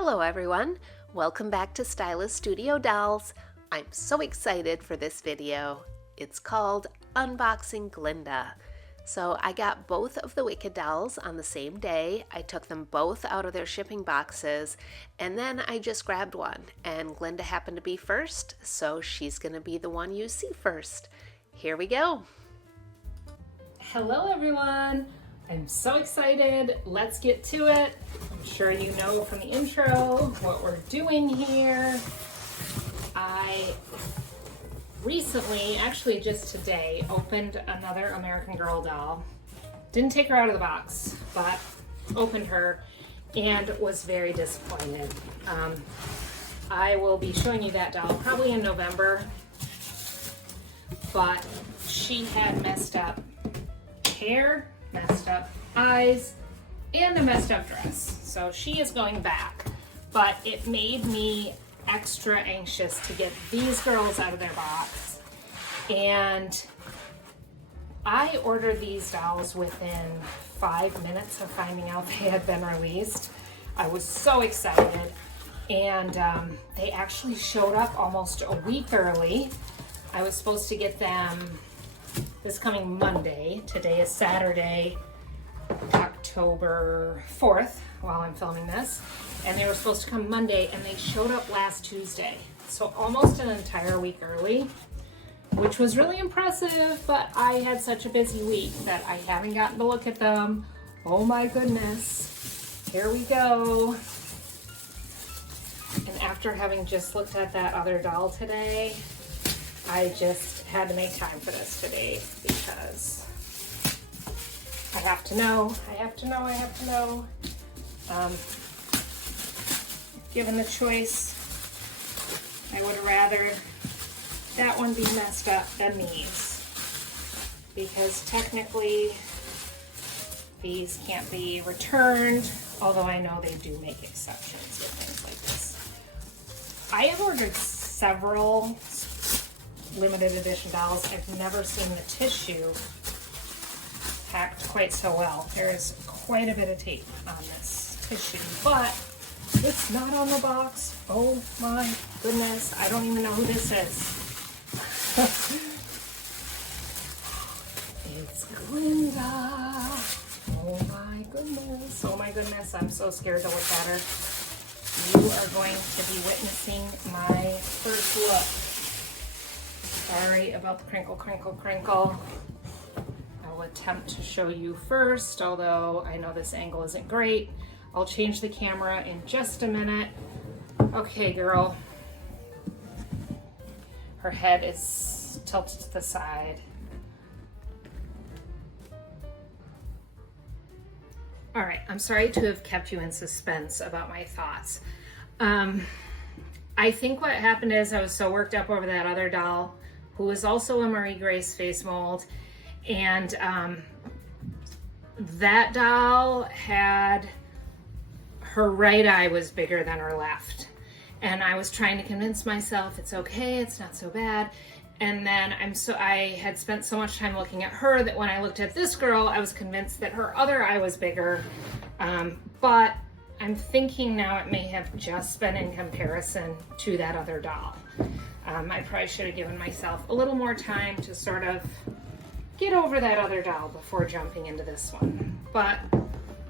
Hello everyone, welcome back to Stylist Studio Dolls. I'm so excited for this video. It's called Unboxing Glinda. So I got both of the Wicked dolls on the same day. I took them both out of their shipping boxes and then I just grabbed one, and Glinda happened to be first, so she's gonna be the one you see first. Here we go. Hello everyone, I'm so excited. Let's get to it. I'm sure you know from the intro what we're doing here. I recently, actually just today, opened another American Girl doll. Didn't take her out of the box, but opened her and was very disappointed. I will be showing you that doll probably in November, but she had messed up hair, messed up eyes, and a messed up dress. So she is going back, but it made me extra anxious to get these girls out of their box. And I ordered these dolls within 5 minutes of finding out they had been released. I was so excited, and they actually showed up almost a week early. I was supposed to get them this coming Monday. Today is Saturday, October 4th, while I'm filming this. And they were supposed to come Monday, and they showed up last Tuesday. So almost an entire week early, which was really impressive, but I had such a busy week that I haven't gotten to look at them. Oh my goodness. Here we go. And after having just looked at that other doll today, I just had to make time for this today because I have to know. Given the choice, I would have rather that one be messed up than these, because technically these can't be returned, although I know they do make exceptions with things like this. I have ordered several limited edition dolls. I've never seen the tissue packed quite so well. There is quite a bit of tape on this tissue, but it's not on the box. Oh my goodness, I don't even know who this is. It's Glinda. Oh my goodness, I'm so scared to look at her. You are going to be witnessing my first look. Sorry about the crinkle. I'll attempt to show you first, although I know this angle isn't great. I'll change the camera in just a minute. Okay, girl. Her head is tilted to the side. All right, I'm sorry to have kept you in suspense about my thoughts. I think what happened is I was so worked up over that other doll, who was also a Marie Grace face mold, and that doll had, her right eye was bigger than her left, and I was trying to convince myself it's okay, it's not so bad. And then I had spent so much time looking at her that when I looked at this girl, I was convinced that her other eye was bigger. But I'm thinking now it may have just been in comparison to that other doll. I probably should have given myself a little more time to sort of get over that other doll before jumping into this one. But,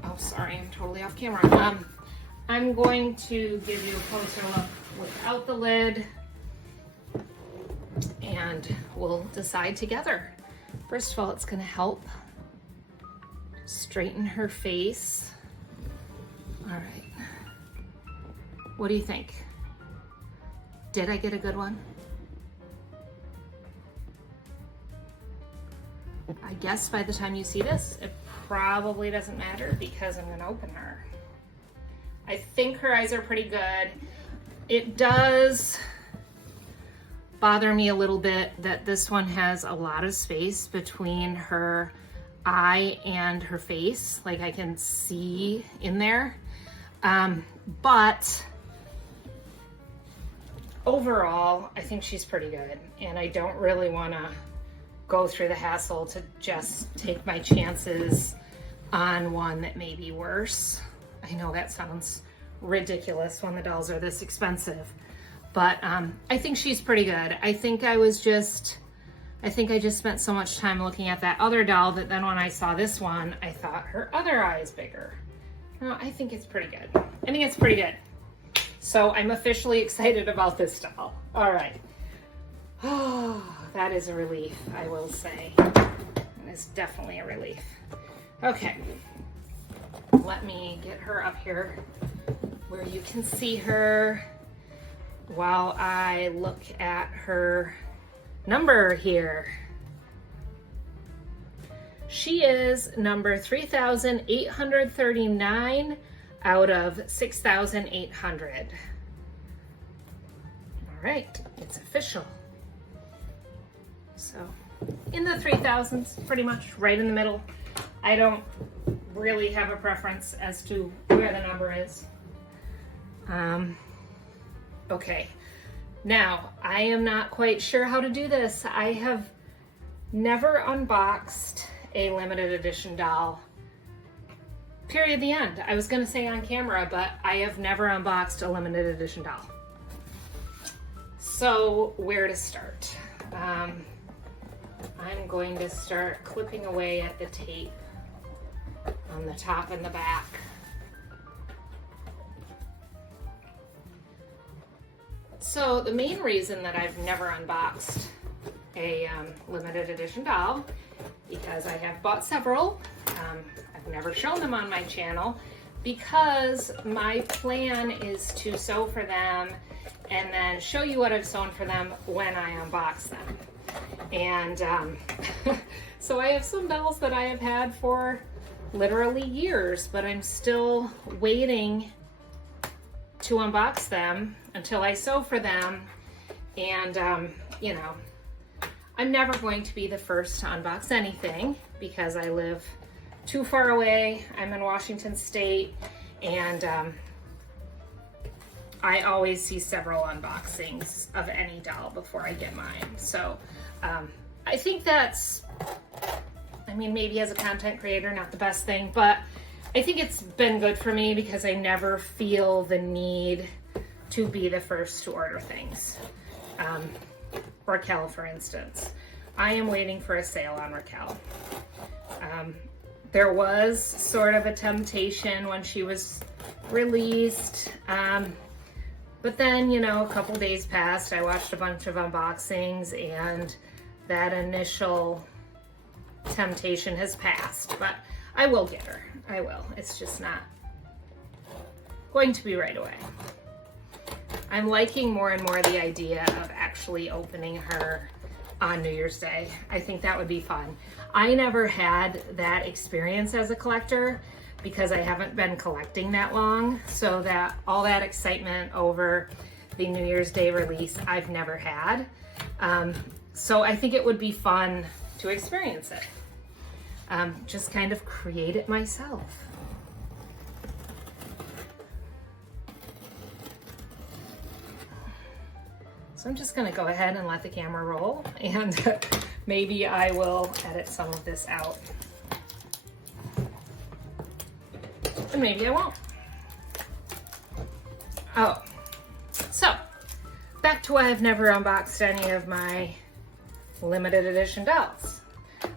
oh sorry, I'm totally off camera. I'm going to give you a closer look without the lid, and we'll decide together. First of all, it's gonna help straighten her face. All right, what do you think? Did I get a good one? I guess by the time you see this, it probably doesn't matter because I'm gonna open her. I think her eyes are pretty good. It does bother me a little bit that this one has a lot of space between her eye and her face. Like I can see in there. But overall, I think she's pretty good. And I don't really wanna go through the hassle to just take my chances on one that may be worse. I know that sounds ridiculous when the dolls are this expensive. But I think she's pretty good. I think I just spent so much time looking at that other doll that then when I saw this one, I thought her other eye is bigger. No, I think it's pretty good. I think it's pretty good. So I'm officially excited about this doll. All right. Oh, that is a relief, I will say. It's definitely a relief. Okay. Let me get her up here where you can see her while I look at her number here. She is number 3,839 out of 6,800. All right, it's official. So in the 3,000s, pretty much right in the middle. I don't really have a preference as to where the number is. Okay, now I am not quite sure how to do this. I have never unboxed a limited edition doll. Period, the end. I was gonna say on camera, but I have never unboxed a limited edition doll. So where to start? I'm going to start clipping away at the tape on the top and the back. So the main reason that I've never unboxed a limited edition doll, because I have bought several, I've never shown them on my channel, because my plan is to sew for them and then show you what I've sewn for them when I unbox them. And so I have some dolls that I have had for literally years, but I'm still waiting to unbox them until I sew for them. And you know, I'm never going to be the first to unbox anything because I live too far away. I'm in Washington State, and I always see several unboxings of any doll before I get mine. So I think that's, I mean, maybe as a content creator, not the best thing, but I think it's been good for me because I never feel the need to be the first to order things. Raquel, for instance. I am waiting for a sale on Raquel. There was sort of a temptation when she was released, but then, you know, a couple days passed, I watched a bunch of unboxings, and that initial temptation has passed, but I will get her. I will. It's just not going to be right away. I'm liking more and more the idea of actually opening her on New Year's Day. I think that would be fun. I never had that experience as a collector because I haven't been collecting that long, so that all that excitement over the New Year's Day release I've never had. So I think it would be fun to experience it. Just kind of create it myself. So I'm just gonna go ahead and let the camera roll, and maybe I will edit some of this out. And maybe I won't. Oh, so back to why I've never unboxed any of my limited edition dolls.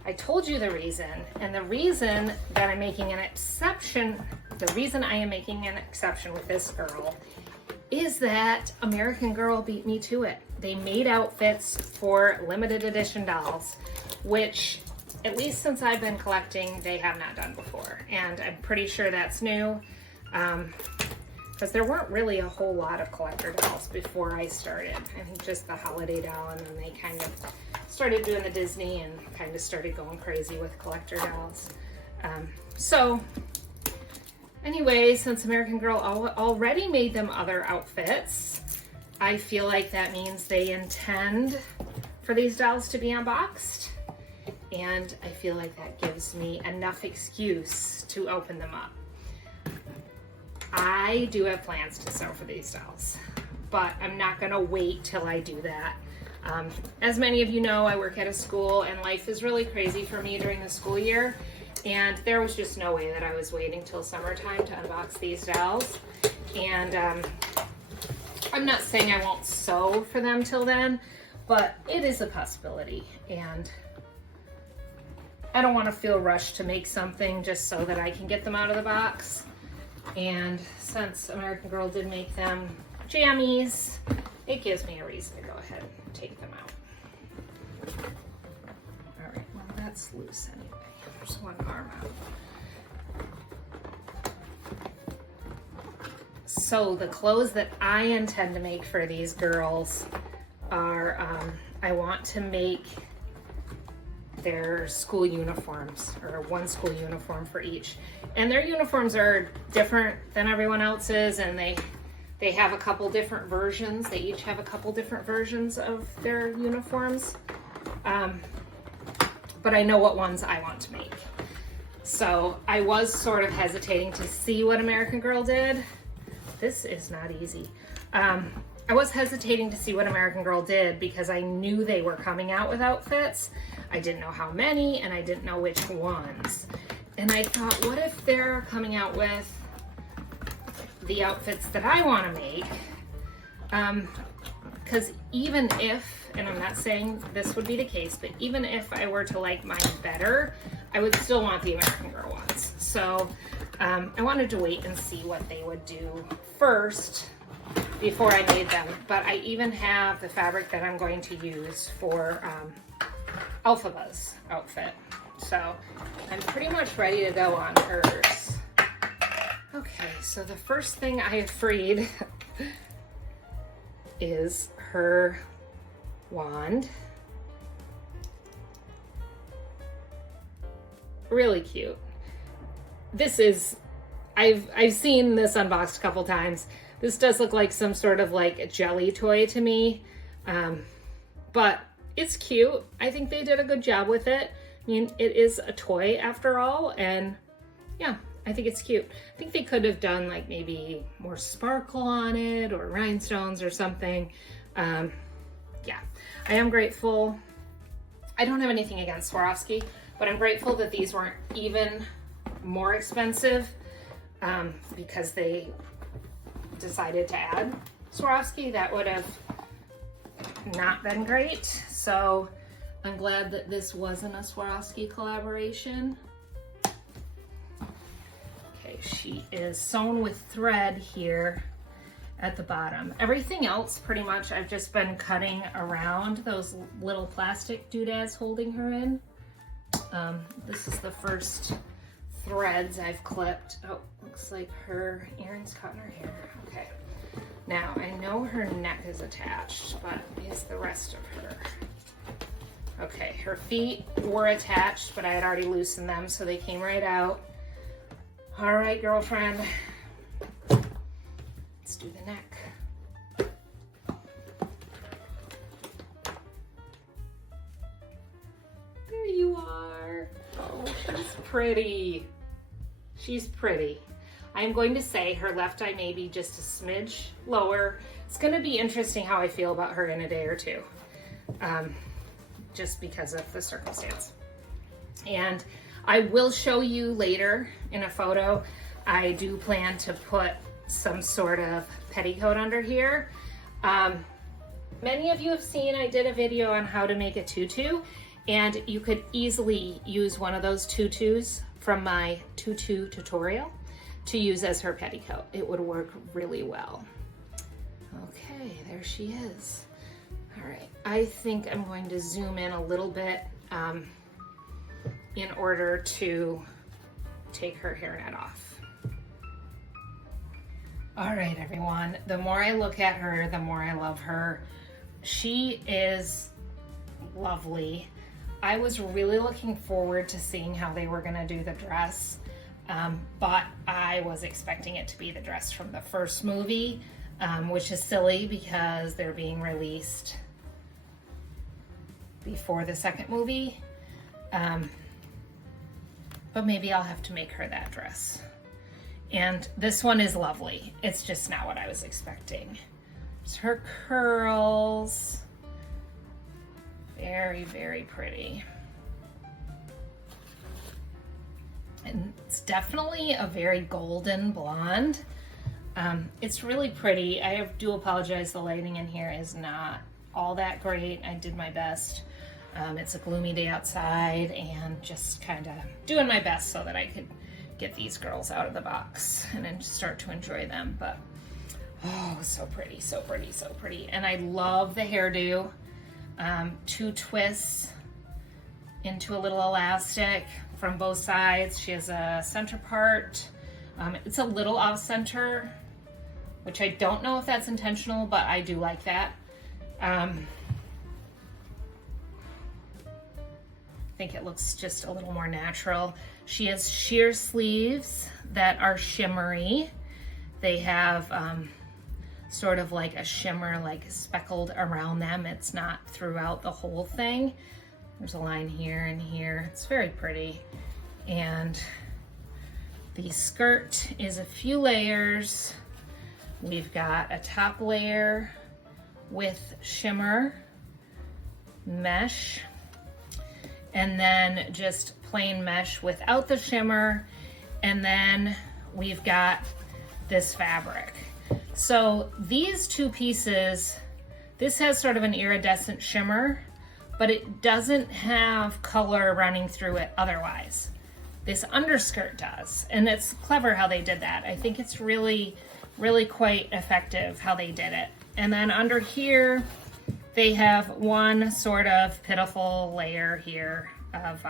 I told you the reason, and the reason that I'm making an exception, the reason I am making an exception with this girl is that American Girl beat me to it. They made outfits for limited edition dolls, which, at least since I've been collecting, they have not done before. And I'm pretty sure that's new, because there weren't really a whole lot of collector dolls before I started. I think just the holiday doll, and then they kind of started doing the Disney and kind of started going crazy with collector dolls. So anyway, since American Girl already made them other outfits, I feel like that means they intend for these dolls to be unboxed. And I feel like that gives me enough excuse to open them up. I do have plans to sew for these dolls, but I'm not gonna wait till I do that. As many of you know, I work at a school and life is really crazy for me during the school year. And there was just no way that I was waiting till summertime to unbox these dolls. And I'm not saying I won't sew for them till then, but it is a possibility. And I don't want to feel rushed to make something just so that I can get them out of the box. And since American Girl did make them jammies, it gives me a reason to go ahead and take them out. All right, well, that's loose anyway. There's one arm out. So the clothes that I intend to make for these girls are, I want to make their school uniforms, or one school uniform for each. And their uniforms are different than everyone else's, and they have a couple different versions. They each have a couple different versions of their uniforms. But I know what ones I want to make. So I was sort of hesitating to see what American Girl did. This is not easy. I was hesitating to see what American Girl did because I knew they were coming out with outfits. I didn't know how many, and I didn't know which ones. And I thought, what if they're coming out with the outfits that I want to make? Because even if, and I'm not saying this would be the case, but even if I were to like mine better, I would still want the American Girl ones. So I wanted to wait and see what they would do first before I made them. But I even have the fabric that I'm going to use for Alphaba's outfit. So I'm pretty much ready to go on hers. Okay, so the first thing I have freed is her wand. Really cute. This is, I've seen this unboxed a couple times. This does look like some sort of like a jelly toy to me, but it's cute. I think they did a good job with it. I mean, it is a toy after all, and yeah, I think it's cute. I think they could have done like maybe more sparkle on it or rhinestones or something. Yeah, I am grateful. I don't have anything against Swarovski, but I'm grateful that these weren't even more expensive because they decided to add Swarovski. That would have not been great. So I'm glad that this wasn't a Swarovski collaboration. Okay, she is sewn with thread here at the bottom. Everything else, pretty much, I've just been cutting around those little plastic doodads holding her in. This is the first threads I've clipped. Oh, looks like her earrings caught in her hair. Okay. Now, I know her neck is attached, but is the rest of her. Okay, her feet were attached, but I had already loosened them, so they came right out. All right, girlfriend. Let's do the neck. There you are. Oh, she's pretty. She's pretty. I'm going to say her left eye may be just a smidge lower. It's going to be interesting how I feel about her in a day or two, just because of the circumstance. And I will show you later in a photo. I do plan to put some sort of petticoat under here. Many of you have seen I did a video on how to make a tutu, and you could easily use one of those tutus from my tutu tutorial to use as her petticoat. It would work really well. Okay, there she is. All right, I think I'm going to zoom in a little bit in order to take her hairnet off. All right, everyone, the more I look at her, the more I love her. She is lovely. I was really looking forward to seeing how they were gonna do the dress, but I was expecting it to be the dress from the first movie, which is silly because they're being released before the second movie. But maybe I'll have to make her that dress. And this one is lovely. It's just not what I was expecting. It's her curls. Very, very pretty. And it's definitely a very golden blonde. It's really pretty. I do apologize, the lighting in here is not all that great. I did my best. It's a gloomy day outside and just kind of doing my best so that I could get these girls out of the box and then start to enjoy them. But oh, so pretty, so pretty, so pretty. And I love the hairdo. 2 twists into a little elastic from both sides. She has a center part. It's a little off center, which I don't know if that's intentional, but I do like that. I think it looks just a little more natural. She has sheer sleeves that are shimmery. They have sort of like a shimmer, like speckled around them. It's not throughout the whole thing. There's a line here and here. It's very pretty. And the skirt is a few layers. We've got a top layer with shimmer, mesh, and then just plain mesh without the shimmer. And then we've got this fabric. So these 2 pieces, this has sort of an iridescent shimmer, but it doesn't have color running through it otherwise. This underskirt does, and it's clever how they did that. I think it's really, really quite effective how they did it. And then under here, they have one sort of pitiful layer here of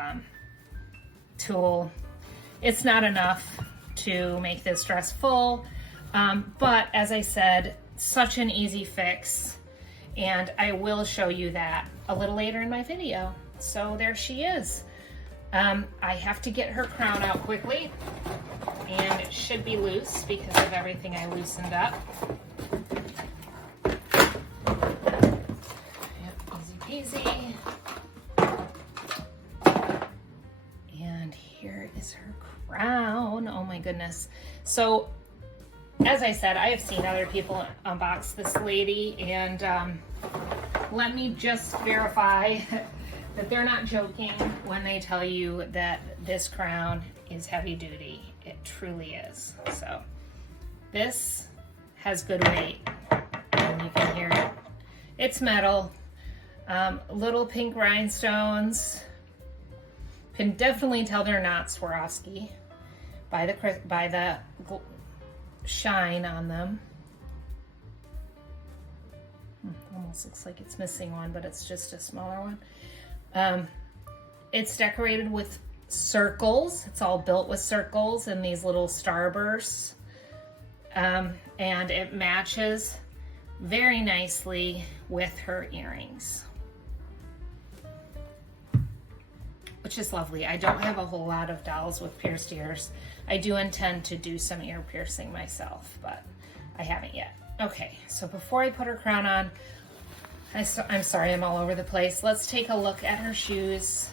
tulle. It's not enough to make this dress full, but as I said, such an easy fix, and I will show you that a little later in my video. So there she is. I have to get her crown out quickly, and it should be loose because of everything I loosened up. Yep, easy peasy. And here is her crown. Oh my goodness. So as I said, I have seen other people unbox this lady, and let me just verify that they're not joking when they tell you that this crown is heavy duty. It truly is. So this has good weight, and you can hear it. It's metal. Little pink rhinestones. Can definitely tell they're not Swarovski by the shine on them. Almost looks like it's missing one, but it's just a smaller one. It's decorated with circles. It's all built with circles and these little starbursts. And it matches very nicely with her earrings, which is lovely. I don't have a whole lot of dolls with pierced ears. I do intend to do some ear piercing myself, but I haven't yet. Okay, so before I put her crown on, I'm sorry, I'm all over the place. Let's take a look at her shoes.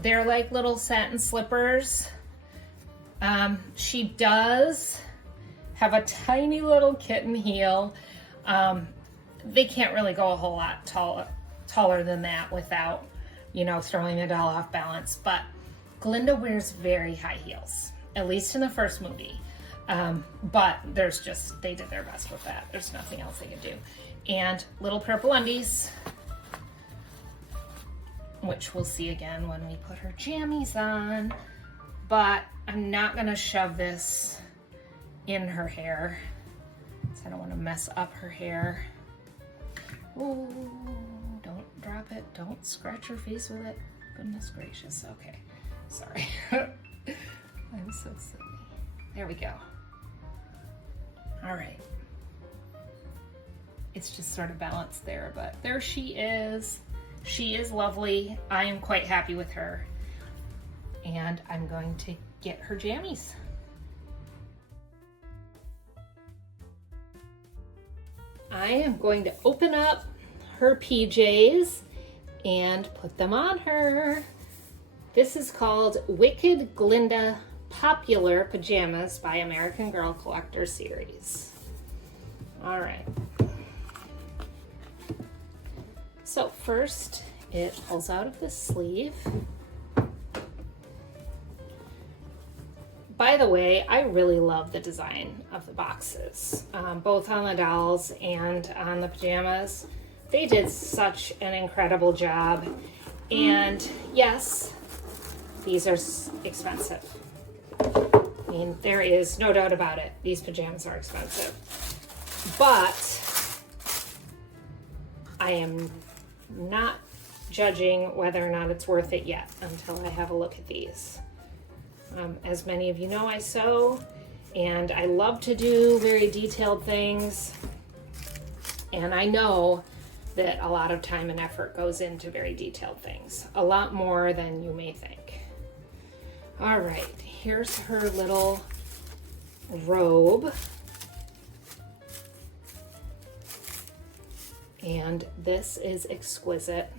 They're like little satin slippers. She does have a tiny little kitten heel. They can't really go a whole lot taller than that without, you know, throwing the doll off balance. But Glinda wears very high heels, at least in the first movie. But they did their best with that. There's nothing else they could do. And little purple undies, which we'll see again when we put her jammies on. But I'm not gonna shove this in her hair, because I don't want to mess up her hair. Ooh, don't drop it. Don't scratch her face with it. Goodness gracious. Okay, sorry. I'm so silly. There we go. All right. It's just sort of balanced there, but there she is. She is lovely. I am quite happy with her. And I'm going to get her jammies. I am going to open up her PJs and put them on her. This is called Wicked Glinda Popular Pajamas by American Girl Collector Series. All right. So first, it pulls out of the sleeve. By the way, I really love the design of the boxes, both on the dolls and on the pajamas. They did such an incredible job. And yes, these are expensive. I mean, there is no doubt about it. These pajamas are expensive. But I am not judging whether or not it's worth it yet until I have a look at these. As many of you know, I sew, and I love to do very detailed things. And I know that a lot of time and effort goes into very detailed things, a lot more than you may think. All right, here's her little robe. And this is exquisite.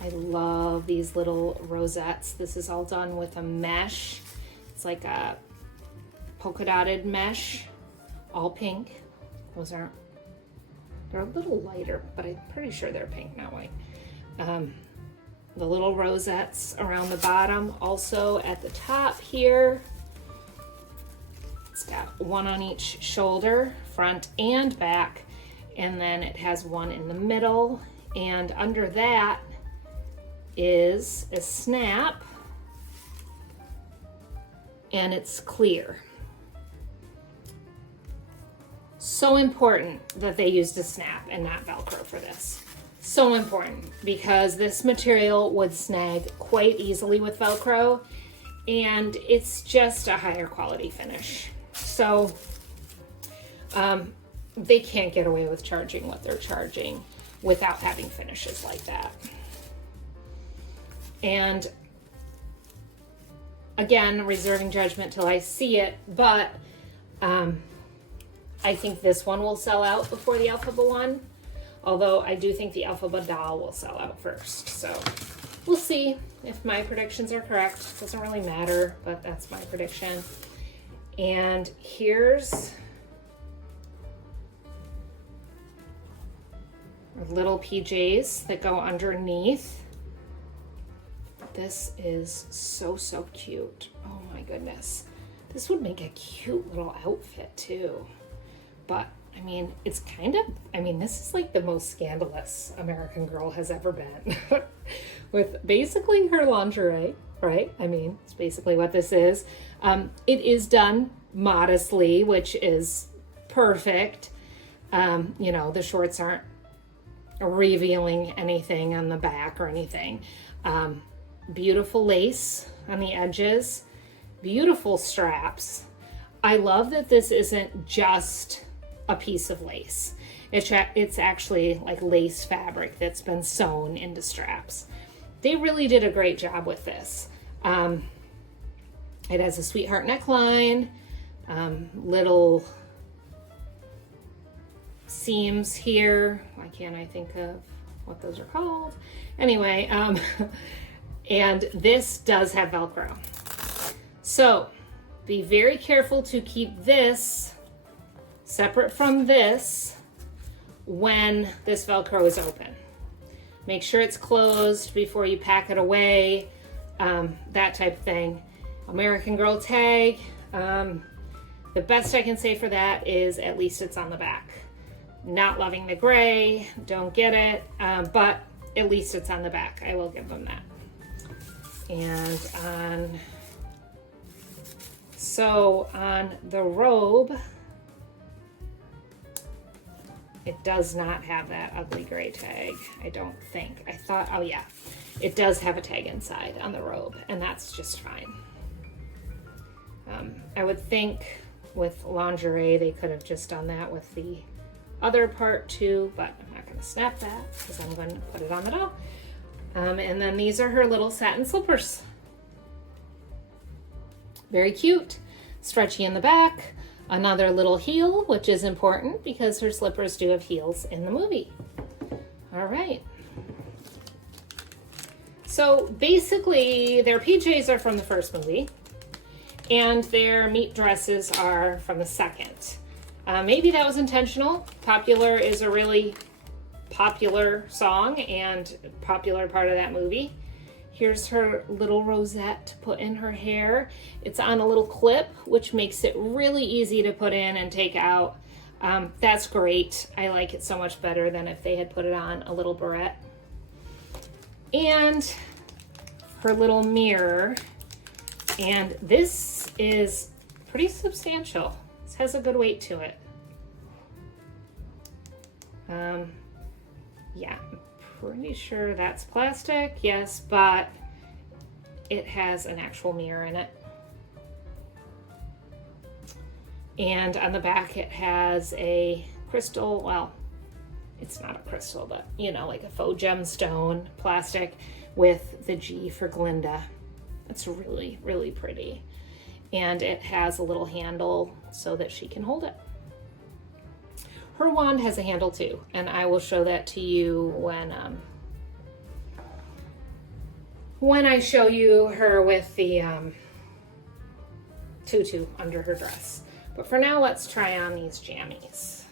I love these little rosettes. This is all done with a mesh. It's like a polka dotted mesh, all pink. They're a little lighter, but I'm pretty sure they're pink, not white. The little rosettes around the bottom, also at the top here. It's got one on each shoulder, front and back, and then it has one in the middle, and under that is a snap, and it's clear. So important that they used a snap and not Velcro for this. So important, because this material would snag quite easily with Velcro, and it's just a higher quality finish. So they can't get away with charging what they're charging without having finishes like that. And again, reserving judgment till I see it, but I think this one will sell out before the Elphaba one, although I do think the Elphaba doll will sell out first. So we'll see if my predictions are correct. It doesn't really matter, but that's my prediction. And here's little PJs that go underneath. This is so, so cute. Oh my goodness. This would make a cute little outfit too. But I mean, it's kind of, this is like the most scandalous American Girl has ever been. With basically her lingerie, right? It's basically what this is. It is done modestly, which is perfect. The shorts aren't revealing anything on the back or anything. Beautiful lace on the edges, beautiful straps. I love that this isn't just a piece of lace. It's actually like lace fabric that's been sewn into straps. They really did a great job with this. It has a sweetheart neckline, little seams here. Why can't I think of what those are called? Anyway, and this does have Velcro. So be very careful to keep this separate from this when this Velcro is open. Make sure it's closed before you pack it away, that type of thing. American Girl tag, the best I can say for that is at least it's on the back. Not loving the gray, don't get it, but at least it's on the back. I will give them that. And on the robe, it does not have that ugly gray tag, I don't think. I thought, oh yeah, it does have a tag inside on the robe, and that's just fine. I would think with lingerie, they could have just done that with the other part too, but I'm not going to snap that because I'm going to put it on the doll. And then these are her little satin slippers. Very cute, stretchy in the back. Another little heel, which is important because her slippers do have heels in the movie. All right. So basically their PJs are from the first movie and their meat dresses are from the second. Maybe that was intentional. Popular is a really popular song and popular part of that movie. Here's her little rosette to put in her hair. It's on a little clip, which makes it really easy to put in and take out. That's great. I like it so much better than if they had put it on a little barrette. And her little mirror. And this is pretty substantial. This has a good weight to it. Yeah, I'm pretty sure that's plastic, yes, but it has an actual mirror in it. And on the back it has a crystal, well, it's not a crystal, but you know, like a faux gemstone plastic with the G for Glinda. It's really, really pretty. And it has a little handle so that she can hold it. Her wand has a handle too, and I will show that to you when I show you her with the tutu under her dress. But for now, let's try on these jammies.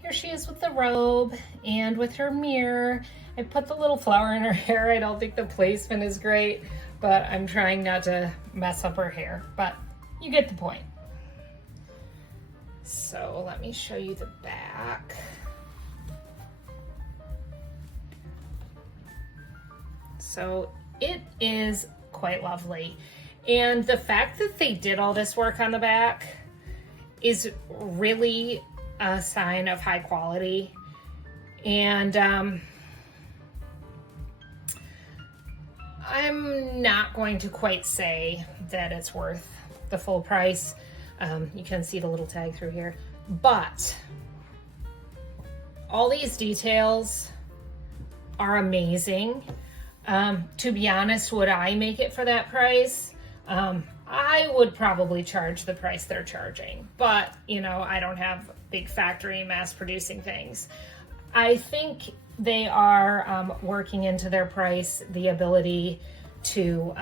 Here she is with the robe and with her mirror. I put the little flower in her hair. I don't think the placement is great, but I'm trying not to mess up her hair, but you get the point. So let me show you the back. So it is quite lovely. And the fact that they did all this work on the back is really a sign of high quality. And I'm not going to quite say that it's worth the full price. You can see the little tag through here, but all these details are amazing. To be honest, would I make it for that price? I would probably charge the price they're charging, but you know, I don't have big factory mass producing things. I think they are working into their price the ability to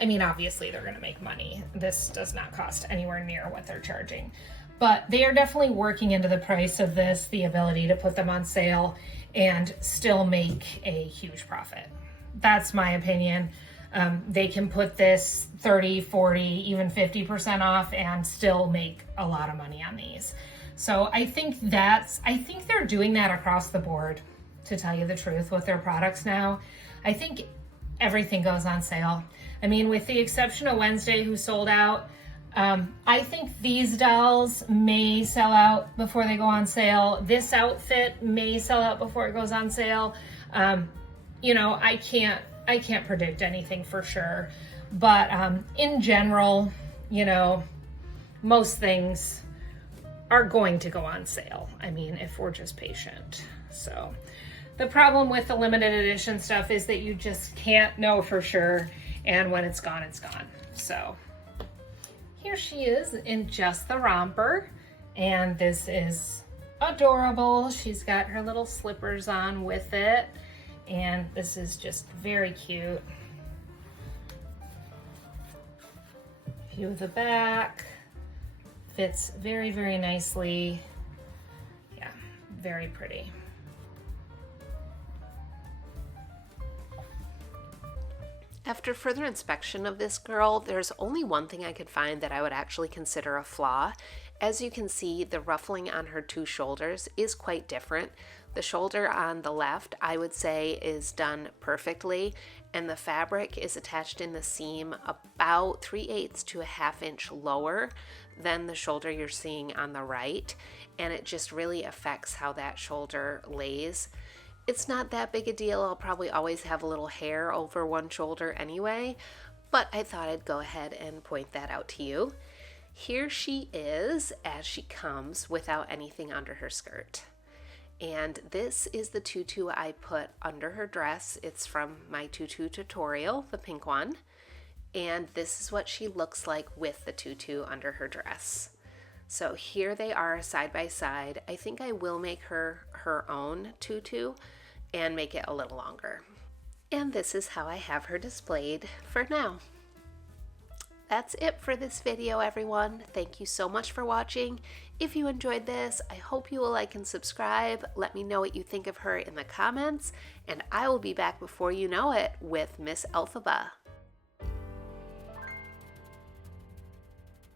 I mean, obviously they're going to make money. This does not cost anywhere near what they're charging, but they are definitely working into the price of this the ability to put them on sale and still make a huge profit. That's my opinion. They can put this 30, 40, even 50% off and still make a lot of money on these. So I think they're doing that across the board, to tell you the truth, with their products now. I think everything goes on sale. I mean, with the exception of Wednesday, who sold out, I think these dolls may sell out before they go on sale. This outfit may sell out before it goes on sale. You know, I can't predict anything for sure, but in general, you know, most things are going to go on sale. I mean, if we're just patient. So the problem with the limited edition stuff is that you just can't know for sure, and when it's gone, it's gone. So here she is in just the romper, and this is adorable. She's got her little slippers on with it, and this is just very cute. View of the back. Fits very, very nicely. Yeah, very pretty. After further inspection of this girl, there's only one thing I could find that I would actually consider a flaw. As you can see, the ruffling on her two shoulders is quite different. The shoulder on the left, I would say, is done perfectly, and the fabric is attached in the seam about 3/8 to a 1/2 inch lower than the shoulder you're seeing on the right, and it just really affects how that shoulder lays. It's not that big a deal. I'll probably always have a little hair over one shoulder anyway, but I thought I'd go ahead and point that out to you. Here she is as she comes without anything under her skirt. And this is the tutu I put under her dress. It's from my tutu tutorial, the pink one. And this is what she looks like with the tutu under her dress. So here they are side by side. I think I will make her own tutu and make it a little longer. And this is how I have her displayed for now. That's it for this video, everyone. Thank you so much for watching. If you enjoyed this, I hope you will like and subscribe. Let me know what you think of her in the comments, and I will be back before you know it with Miss Elphaba.